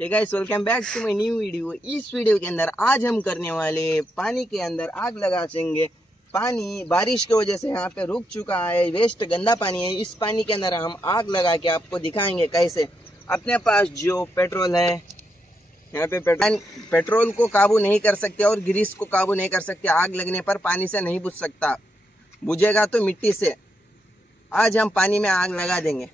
Hey guys, welcome back to my new video. इस video के अंदर आज हम करने वाले पानी के अंदर आग लगा देंगे। पानी बारिश की वजह से यहाँ पे रुक चुका है, वेस्ट गंदा पानी है। इस पानी के अंदर हम आग लगा के आपको दिखाएंगे कैसे। अपने पास जो पेट्रोल है, यहाँ पे पेट्रोल को काबू नहीं कर सकते और ग्रीस को काबू नहीं कर सकते। आग लगने पर पानी से नहीं बुझ सकता, बुझेगा तो मिट्टी से। आज हम पानी में आग लगा देंगे।